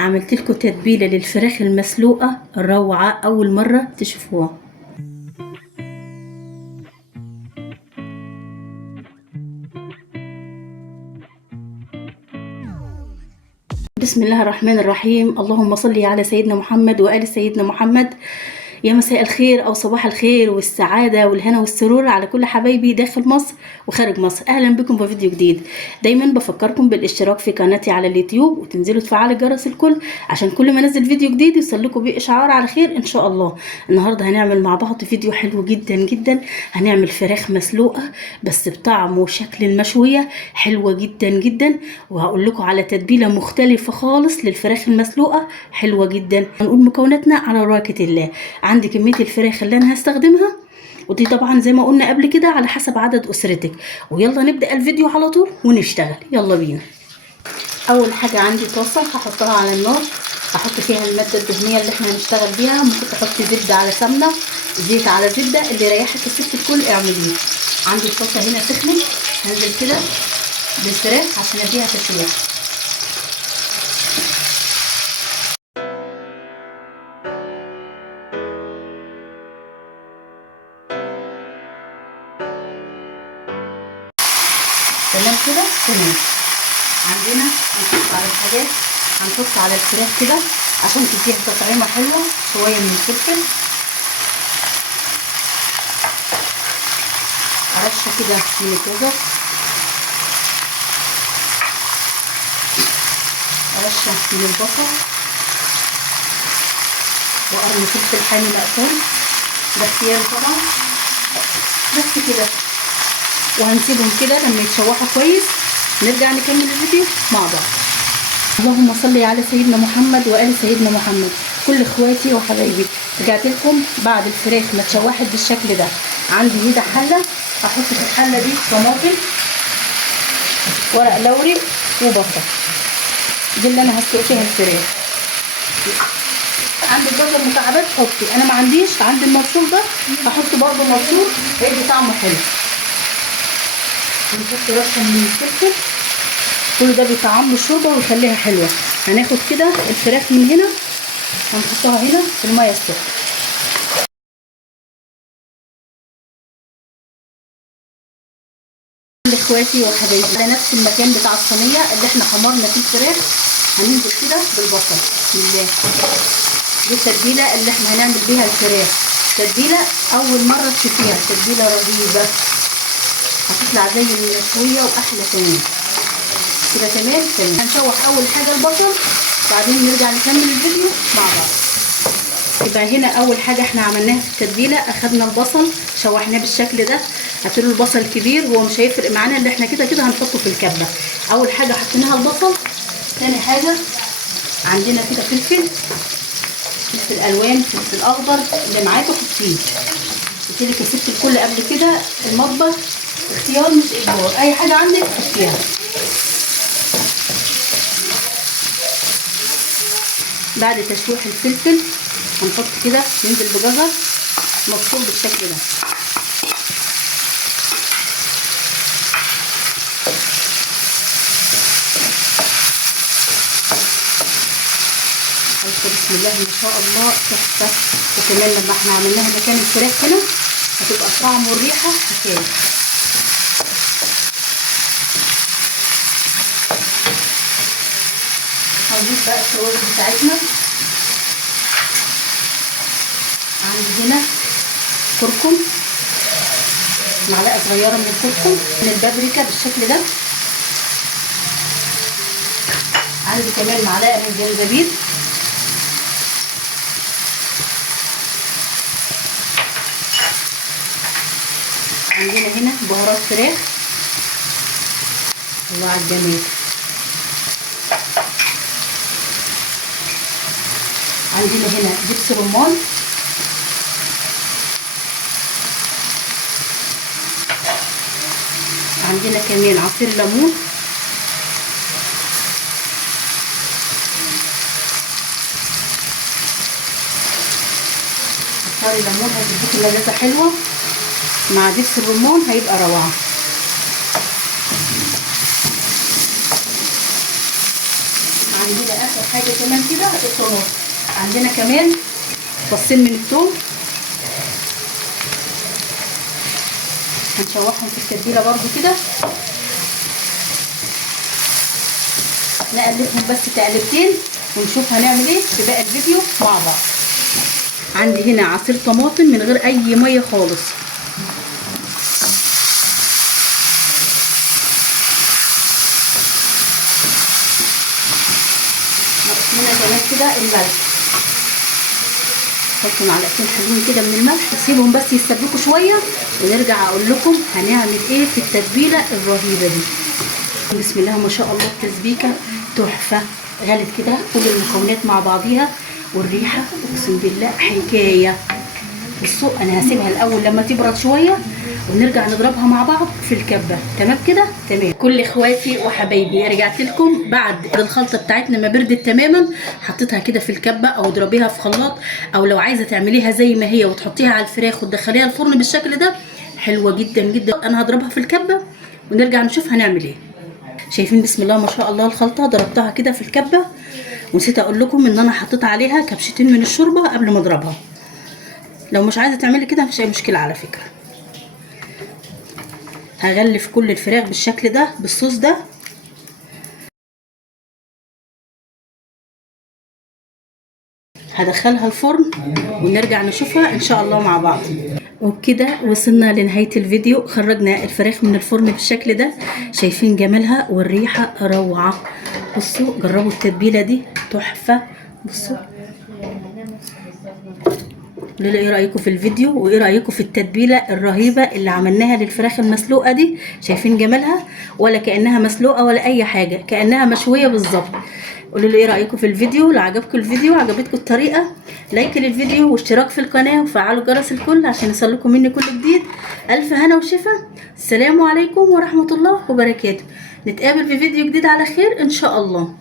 عملت لكم تتبيله للفراخ المسلوقه روعه، اول مره تشوفوها. بسم الله الرحمن الرحيم. اللهم صل على سيدنا محمد وآل سيدنا محمد. يا مساء الخير أو صباح الخير والسعادة والهنا والسرور على كل حبايبي داخل مصر وخارج مصر. أهلا بكم في فيديو جديد. دايما بفكركم بالاشتراك في قناتي على اليوتيوب وتنزلوا تفعلوا جرس الكل عشان كل ما انزل فيديو جديد يوصلكم بيه إشعار على خير إن شاء الله. النهاردة هنعمل مع بعض فيديو حلو جدا جدا. هنعمل فراخ مسلوقة بس بطعم وشكل المشوية حلوة جدا جدا، وهقول لكم على تتبيلة مختلفة خالص للفراخ المسلوقة حلوة جدا. هنقول مكوناتنا على بركة الله. عندي كمية الفراخ اللي انا هستخدمها، ودي طبعا زي ما قلنا قبل كده على حسب عدد اسرتك. ويلا نبدأ الفيديو على طول ونشتغل، يلا بينا. اول حاجة عندي طاسة هحطها على النار، هحط فيها المادة الدهنية اللي احنا هنشتغل بيها. ممكن تحطي زبدة على سمنة، زيت على زبدة، اللي يريحك الست الكل اعمليه. عندي الطاسة هنا سخنت، هنزل كده بالفراخ عشان اديها تشويح. تمام كده تمام. عندنا هنحط على الحاجات، هنحط على الفراخ كده عشان تديها تطعيمه حلوه، شويه من الفلفل، رشه كده من الجزر، رشه من البصل، وقرن فلفل حامي مقطوع، ده اختياري طبعا. بس كده، وهنسيبهم كده لما يتشوحوا كويس نرجع نكمل الفيديو مع بعض. اللهم صل على سيدنا محمد وآل سيدنا محمد. كل اخواتي وحبايبي، رجعت لكم بعد الفراخ ما اتشوحت بالشكل ده. عندي هنا حله، هحط في الحله دي طماطم، ورق لوري، وبصل. دي اللي انا هسلق فيها الفراخ. عندي جزر مكعبات حطي، انا ما عنديش، عندي المبشور ده هحط برضه مبشور هيدي طعمه حلو. هنحط رشه من الفلفل، كل ده بيطعم الشوربه ويخليها حلوه. هناخد كده الفراخ من هنا هنحطها هنا في الميه السخنه. اخواتي وحبايبي، على نفس المكان بتاع الصينيه اللي احنا حمرنا فيه الفراخ هننزل كده بالبصل. بسم الله. دي التتبيله اللي احنا هنعمل بيها الفراخ، تتبيله اول مره تشوفيها، تتبيله رهيبه هتطلع زي المشويه واحلى كمان. كده تمام تمام. هنشوح اول حاجه البصل، بعدين نرجع نكمل الفيديو مع بعض. يبقى هنا اول حاجه احنا عملناها في التتبيله، اخدنا البصل شوحناه بالشكل ده. هاتوا البصل كبير، هو مش هيفرق معانا اللي احنا كده كده هنحطه في الكبه. اول حاجه حطيناها البصل. ثاني حاجه عندنا كده فلفل الوان، فلفل اخضر، اللي معاكي حطيه. قلت لك يا ست الكل قبل كده المطبخ اختيار مش اجبار، اي حاجه عندك حطيها. بعد تشويح الفلفل هنحط كده، ننزل بجزر مبشور بالشكل ده. بسم الله ما شاء الله تحفه. وكمان لما احنا عملناها مكان الفراخ هنا هتبقى الطعم والريحه حكايه. هنضيف بقى التوابل بتاعتنا. عندي هنا كركم، معلقه صغيره من الكركم، من البابريكا بالشكل ده. عندي كمان معلقه من الجنزبيل. عندنا هنا بهارات فراخ. الله على الجمال. عندنا هنا دبس رمان، عندنا كمان عصير ليمون، عصير الليمون هتديك لذة حلوه مع دبس الرمان، هيبقى روعه. عندنا اخر حاجه كمان كده الطماطم. عندنا كمان فصين من الثوم هنشوحهم في التتبيله برضو كده، نقلبهم بس تقلبتين ونشوف هنعمل ايه في باقي الفيديو مع بعض. عندي هنا عصير طماطم من غير اي ميه خالص. هنا كمان كده الملح، نحط معلقتين حلوين كده من الملح، نسيبهم بس يتسبكوا شويه ونرجع اقول لكم هنعمل ايه في التتبيله الرهيبه دي. بسم الله ما شاء الله، التسبيكه تحفه، غلت كده كل المكونات مع بعضيها والريحه اقسم بالله حكايه. بصوا انا هسيبها الاول لما تبرد شويه ونرجع نضربها مع بعض في الكبه. تمام كده؟ تمام. كل اخواتي وحبايبي رجعت لكم بعد الخلطه بتاعتنا ما بردت تماما، حطيتها كده في الكبه او اضربيها في خلاط، او لو عايزه تعمليها زي ما هي وتحطيها على الفراخ وتدخليها الفرن بالشكل ده حلوه جدا جدا. انا هضربها في الكبه ونرجع نشوف هنعمل ايه. شايفين بسم الله ما شاء الله الخلطه، ضربتها كده في الكبه ونسيت اقول لكم ان انا حطيت عليها كبشتين من الشوربه قبل ما اضربها. لو مش عايزه تعملي كده مفيش اي مشكله على فكره. هغلف كل الفراخ بالشكل ده بالصوص ده، هدخلها الفرن ونرجع نشوفها ان شاء الله مع بعض. وبكده وصلنا لنهايه الفيديو. خرجنا الفراخ من الفرن بالشكل ده، شايفين جمالها والريحه روعه. بصوا جربوا التتبيله دي تحفه. بصوا قولوا لي ايه رايكم في الفيديو وايه رايكم في التتبيله الرهيبه اللي عملناها للفراخ المسلوقه دي. شايفين جمالها؟ ولا كانها مسلوقه ولا اي حاجه، كانها مشويه بالظبط. قولوا لي ايه رايكم في الفيديو. لو عجبكم الفيديو عجبتكم الطريقه لايك للفيديو واشتراك في القناه وفعلوا جرس الكل عشان يوصلكم مني كل جديد. الف هنا وشفا. السلام عليكم ورحمه الله وبركاته. نتقابل في فيديو جديد على خير ان شاء الله.